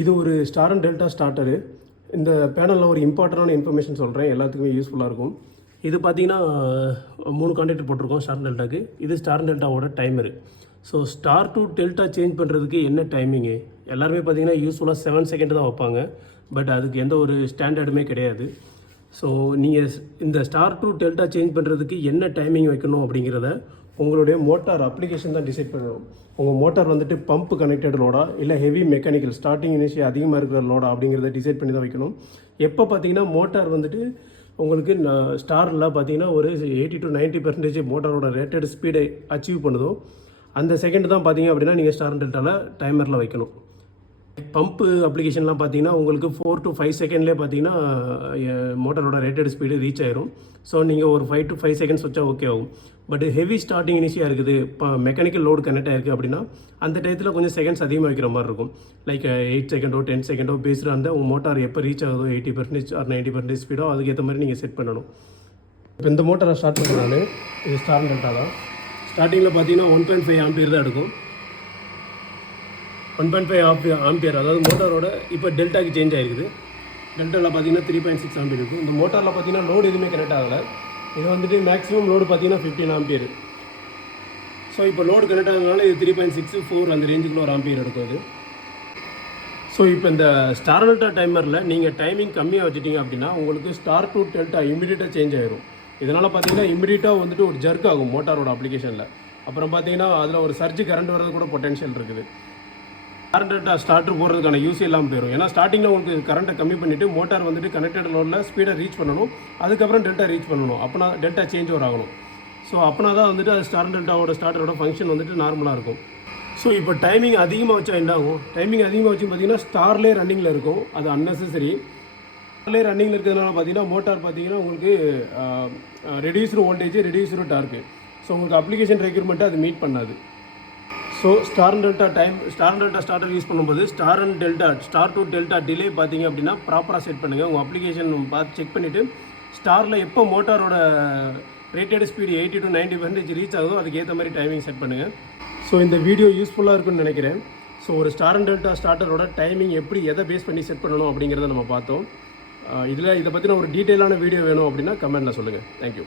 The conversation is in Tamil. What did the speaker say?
இது ஒரு ஸ்டார் அண்ட் டெல்டா ஸ்டார்டரு. இந்த பேனலில் ஒரு இம்பார்ட்டண்டான இன்ஃபர்மேஷன் சொல்கிறேன், எல்லாத்துக்குமே யூஸ்ஃபுல்லாக இருக்கும். இது பார்த்தீங்கன்னா 3 கான்டாக்டர் போட்டிருக்கோம் ஸ்டார் டெல்டாக்கு. இது ஸ்டார் டெல்டாவோட timer. So star to delta change பண்ணுறதுக்கு என்ன டைமிங்கு, எல்லாருமே பார்த்தீங்கன்னா யூஸ்ஃபுல்லாக 7 செகண்ட் தான் வைப்பாங்க. பட் அதுக்கு எந்த ஒரு ஸ்டாண்டர்டுமே கிடையாது. ஸோ நீங்கள் இந்த ஸ்டார் டு டெல்டா சேஞ்ச் பண்ணுறதுக்கு என்ன டைமிங் வைக்கணும் அப்படிங்கிறத உங்களுடைய மோட்டார் அப்ளிகேஷன் தான் டிசைட் பண்ணணும். உங்கள் மோட்டார் வந்துட்டு பம்ப் கனெக்டட் லோடா இல்லை ஹெவி மெக்கானிக்கல் ஸ்டார்டிங் இனிஷியல் அதிகமாக இருக்கிற லோடா அப்படிங்கிறத டிசைட் பண்ணி தான் வைக்கணும். எப்போ பார்த்தீங்கன்னா மோட்டார் வந்துட்டு உங்களுக்கு ஸ்டாரில் பார்த்தீங்கன்னா ஒரு 80 to 90% மோட்டாரோட ரேட்டட் ஸ்பீடை அச்சீவ் பண்ணுதோ அந்த செகண்ட் தான் பார்த்தீங்க அப்படின்னா நீங்கள் ஸ்டார் டெல்டாவில் டைமரில் வைக்கணும். பம்ப்பு அப்ளிகேஷன்லாம் பார்த்தீங்கன்னா உங்களுக்கு 4 to 5 செகண்ட்லேயே பார்த்தீங்கன்னா மோட்டரோட ரேட்டட் ஸ்பீடு ரீச் ஆயிரும். ஸோ நீங்கள் ஒரு 5 to 5 செகண்ட்ஸ் வச்சா ஓகே ஆகும். பட் ஹெவி ஸ்டார்டிங் இனிஷியாக இருக்குது, இப்போ மெக்கானிக்கல் லோடு கனெக்ட் ஆகிருக்கு அப்படின்னா அந்த டயத்தில் கொஞ்சம் செகண்ட்ஸ் அதிகமாக வைக்கிற மாதிரி இருக்கும். லைக் 8 செகண்டோ 10 செகண்டோ பேசுகிற அந்த உங்கள் மோட்டார் எப்போ ரீச் ஆகுதோ 80% or 90% ஸ்பீடோ அதுக்கேற்ற மாதிரி நீங்கள் செட் பண்ணணும். இப்போ இந்த மோட்டரை ஸ்டார்ட் பண்ணுறதுனால இது ஸ்டார் டெல்டா தான். ஸ்டார்டிங்கில் பார்த்தீங்கன்னா 1.5 ஆம்பியர் தான் எடுக்கும். 1.5 ஆம்பியர், அதாவது மோட்டாரோட இப்போ டெல்டாக்கு சேஞ்ச் ஆகிருக்குது. டெல்டாவில் பார்த்தீங்கன்னா 3.6 ஆம்பியர் இருக்கும். இந்த மோட்டாரில் பார்த்தீங்கன்னா லோடு எதுவுமே கனெக்ட் ஆகலை. இது வந்துட்டு மேக்ஸிமம் லோடு பார்த்தீங்கன்னா 15 ஆம்பியர். ஸோ இப்போ லோடு கனெக்ட் ஆகுதுனால இது 3.6 4 அந்த ரேஞ்சுக்குள்ள ஒரு ஆம்பியர் எடுக்கும் இது. ஸோ இப்போ இந்த ஸ்டார் டெல்டா டைமரில் நீங்கள் டைமிங் கம்மியாக வச்சுட்டிங்க அப்படின்னா உங்களுக்கு ஸ்டார் டு டெல்டா இமீடியட்டாக சேஞ்ச் ஆகிரும். இதனால் பார்த்தீங்கன்னா இமீடியட்டாக வந்துட்டு ஒரு ஜர்க் ஆகும் மோட்டாரோட அப்ளிகேஷனில். அப்புறம் பார்த்தீங்கன்னா அதில் ஒரு சர்ஜ் கரண்ட் வரது கூட பொட்டன்ஷியல் இருக்குது. ஸ்டார் டெல்டா ஸ்டார்டர் போடுறதுக்கான யூஸ் இல்லாமல் போயிடும். ஏன்னா ஸ்டார்டிங்கில் உங்களுக்கு கரண்ட்டை கம்மி பண்ணிவிட்டு மோட்டார் வந்துட்டு கனெக்டட் லோடில் ஸ்பீடை ரீச் பண்ணணும், அதுக்கப்புறம் டெல்டா ரீச் பண்ணணும். அப்போனா டெல்டா சேஞ்ச் ஓவர் ஆகணும். ஸோ அப்போனா தான் வந்துட்டு அது ஸ்டார் டெல்டாவோட ஸ்டார்டரோட ஃபங்க்ஷன் வந்துட்டு நார்மலாக இருக்கும். ஸோ இப்போ டைமிங் அதிகமாக வச்சா என்ன ஆகும், டைமிங் அதிகமாக வச்சு பார்த்தீங்கன்னா ஸ்டார்லேயே ரன்னிங்கில் இருக்கும், அது அன்னெசரி. ஸ்டார்லேயே ரன்னிங்கில் இருக்கிறதுனால பார்த்தீங்கன்னா மோட்டார் பார்த்தீங்கன்னா உங்களுக்கு reduced voltage reduced torque. So உங்களுக்கு அப்ளிகேஷன் ரெக்யூர்மெண்ட்டை அது மீட் பண்ணாது. So star delta starter use பண்ணும்போது ஸ்டார் டு டெல்டா டிலே பார்த்தீங்க அப்படின்னா ப்ராப்பராக செட் பண்ணுங்கள். உங்கள் அப்ளிகேஷன் பார்த்து செக் பண்ணிவிட்டு ஸ்டாரில் எப்போ மோட்டாரோட ரேட்டட் ஸ்பீடு 80 to 90% ரீச் ஆகுதோ அதுக்கு ஏற்ற மாதிரி டைமிங் செட் பண்ணுங்கள். ஸோ இந்த வீடியோ யூஸ்ஃபுல்லாக இருக்குன்னு நினைக்கிறேன். ஸோ ஒரு ஸ்டார் டெல்டா ஸ்டார்டரோட டைமிங் எப்படி எதை பேஸ் பண்ணி செட் பண்ணணும் அப்படிங்கிறத நம்ம பார்த்தோம். இதை பற்றின ஒரு டீட்டெயிலான வீடியோ வேணும் அப்படின்னா கமெண்ட்டில் சொல்லுங்கள். தேங்க்யூ.